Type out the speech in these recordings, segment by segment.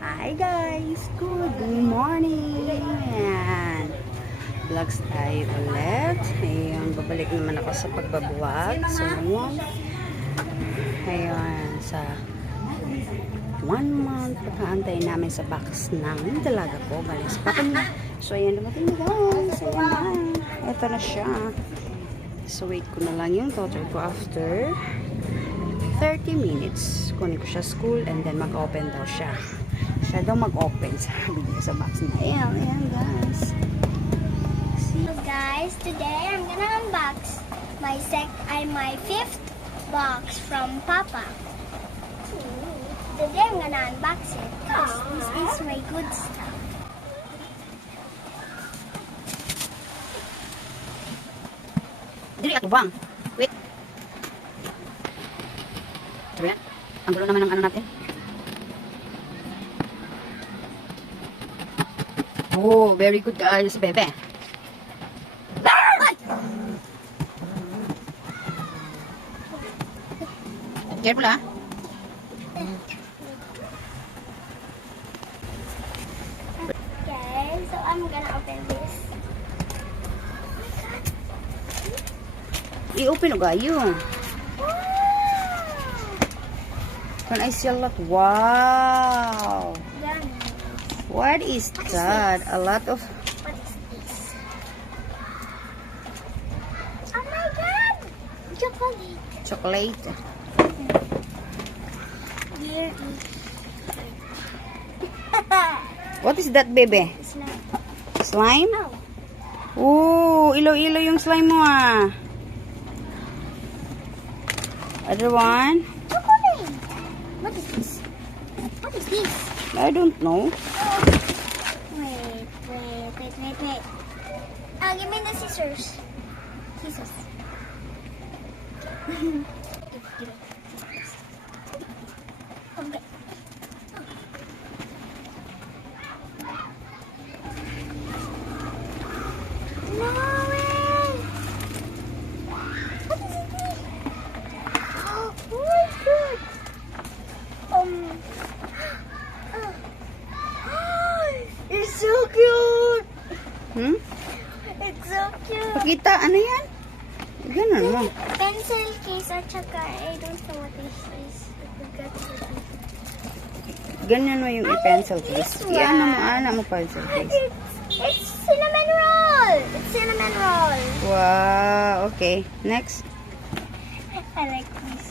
Hi guys! Good morning! Ayan. Vlogs tayo ulit. Ayun, babalik naman ako sa pagbabuwag. So, ayun, sa 1 month, pagkaantay namin sa box ng dalaga ko. Galing sa patin. So, ayan, dumating na guys. Ayan na. Ito na siya. So, wait ko na lang yung daughter ko after 30 minutes. Kunin ko siya school and then mag-open daw siya. Siya daw mag-open. Sabi niya sa box na. Ayan guys. So guys, today I'm gonna unbox my fifth box from Papa. Today I'm gonna unbox it because this is my good stuff. Dili ako bang. Wait. Ito yan. Ang gulo naman ng ano natin. Oh, very good guys, bebe. Careful ah. Okay, so I'm gonna open this. I-open o gayo. Can I see a lot? Wow. What is that? A lot of What is this? Oh my god! Chocolate. chocolate. Here is What is that, bebe? slime. Slime? Oh, Ooh, ilaw-ilaw yung slime mo ah. Other one? chocolate. What is this? What is this? I don't know. Wait. Give me the scissors. Scissors. Okay. No way! What is it? Oh my god! It's so cute! Hmm? It's so cute! Pakita, ano yan? Ganun mo. Pencil case at saka I don't know what this is. I forgot what it is. Ganyan mo yung i-pencil case. This one. Iyan mo, ana mo pencil case. It's cinnamon roll! It's cinnamon roll! Wow, okay. Next. I like this.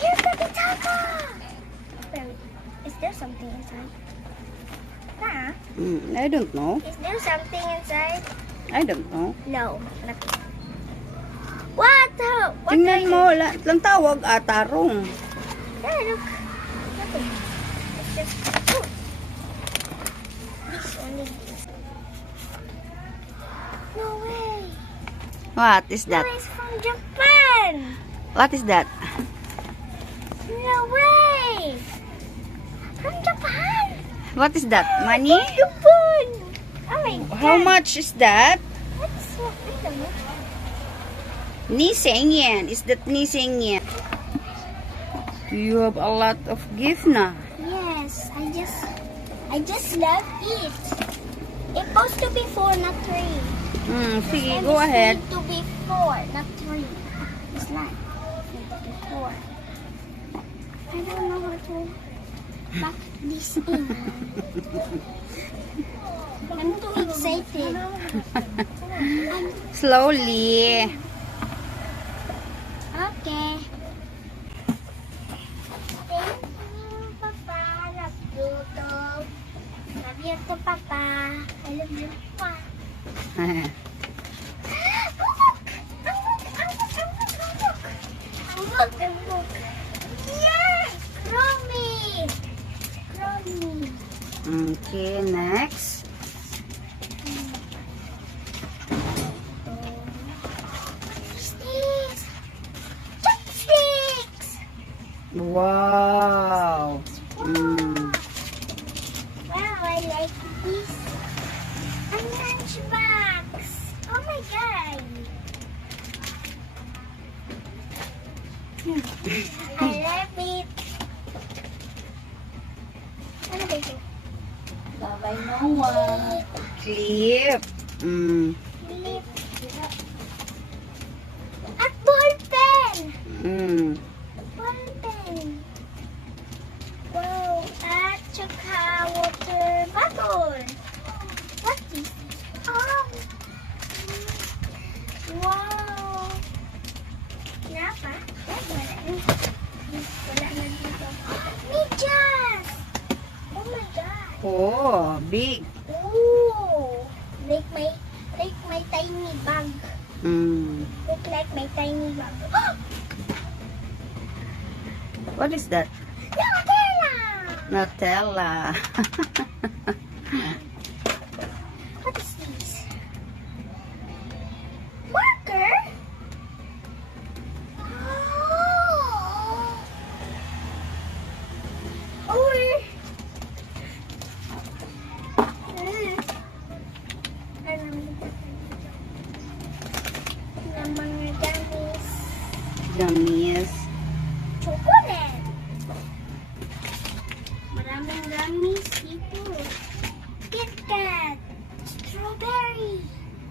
Here's the pitaka! Wait, is there something inside? Huh? I don't know. Is there something inside? I don't know. No. Nothing. What? What Tingnan mo, lang tawag tarong. Hey, look. Nothing. It's just... Oh. This only... No way. What is that? No, it's from Japan. What is that? No way. From Japan. What is that? Money? From Japan. Oh my god. How much is that? What's what? I don't know. Niseng yen. Is that niseng yen? You have a lot of gift na. Yes, I just love it. It's supposed to be 4, not 3. Sige, This go one is ahead. need to be 4, not 3. It's not. Need to be 4. I don't know how to pack this in. I'm too excited. Slowly. Okay. Thank you, Papa. Love you too. Love you too, Papa. I love you, Papa. Look. Yes! Crummy! Okay, next. Sticks! Chopsticks! Wow. Wow, I like this. A lunchbox! Oh my god! I love it. Kay Noah. Clip. Mm. Lip. At ballpen. Mm. Ballpen. Wow. At saka water bottle. What is this? Oh. Wow. Kenapa? Wala na dito. Medyas! Oh my God. Oh, big. Ooh. Like my tiny bag. Mm. Look like my tiny bag. What is that? Nutella! Nutella. What is this? Marker? Oh. Or na mga gummies. Gummies. Chocolate. Maraming gummies dito. Kit Kat. Strawberry.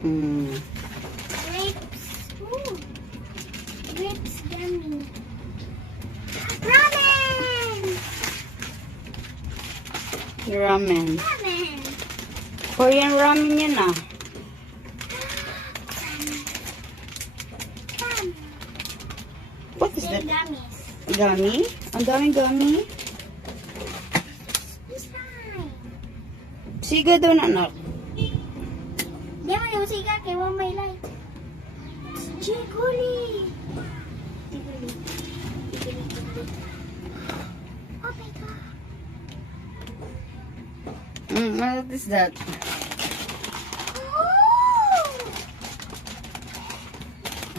Mm. Grapes. Ooh. Grapes gummy. Ramen. Ramen. Ramen. Korean ramen yan ah. Ramen. What is They're that? gummies. Gummy? Ang daming gummy. This time. Siga doon anak. Di mo yung siga kay mo may light. It's Jiggly. Jiggly. Jiggly, jiggly. Oh my God. What is that?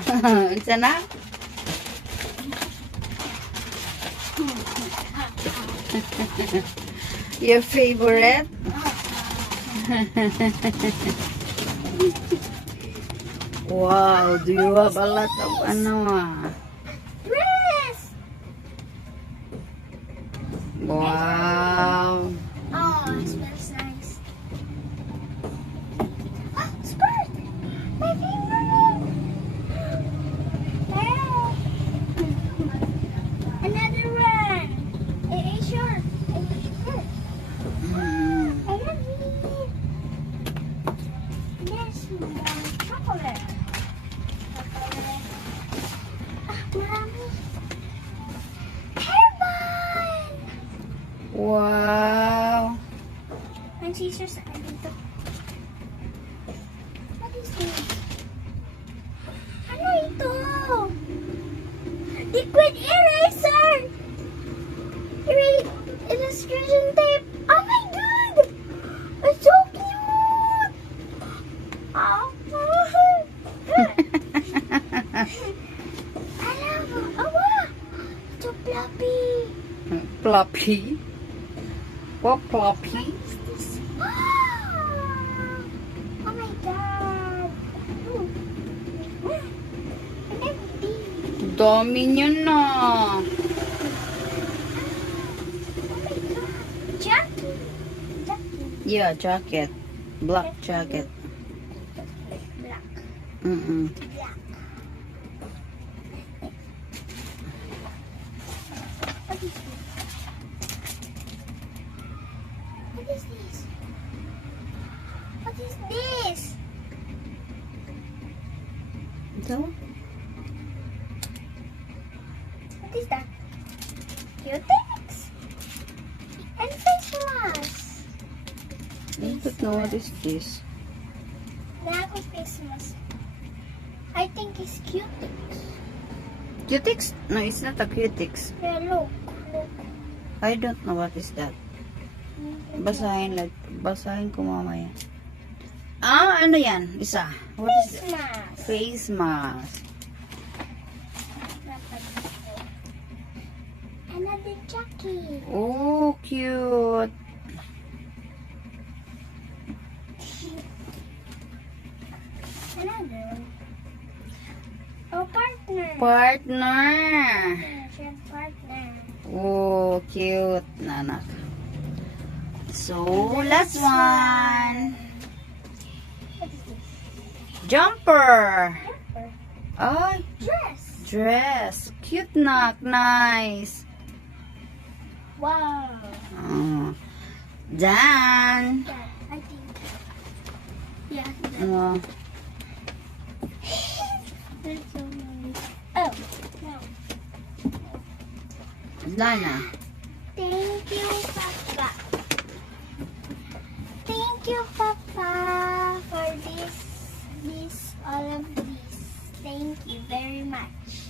Oh! Isa na? Your favorite? Wow, do you have a lot of ano ah? Dress! Wow. Oh, it smells nice. Ah, skirt! My favorite! Hey! Another one! A short! A short! Mm. I love it! Yes, chocolate! Chocolate! Ah, marami! Hairband! Wow. Ang scissors na dito. What is this? Ano ito? Liquid eraser! Illustration tape! Oh my God! It's so cute! Oh, alam mo, awa! Ito floppy! Floppy. What floppy? Oh my God! Dami niya na. Oh my God! Jackie! Jackie! Yeah, jacket. Black jacket. Black. Mm-mm. Black. What is this? What is this? What is this? Ito? What is that? Cutex? And face mask. I don't know what is this. Naku face mask. I think it's Cutex. Cutix? No, it's not a cutix. Here, look. Look. I don't know what is that. Basahin ko mamaya. Ah, ano yan? Isa. What is Face it? mask. Face mask. Another Jackie. Oh, cute. Another. Oh, partner. Partner. Partner. Oh, cute. Nanak. So, last one. What is this? Jumper. Ay, Dress. dress. Cute na. Nice. Wow. Oh. Done. Yeah, I think. Yeah. Oh. There's so many. Oh, no. Lana. Thank you, Papa. Thank you, Papa, for all of these. Thank you very much.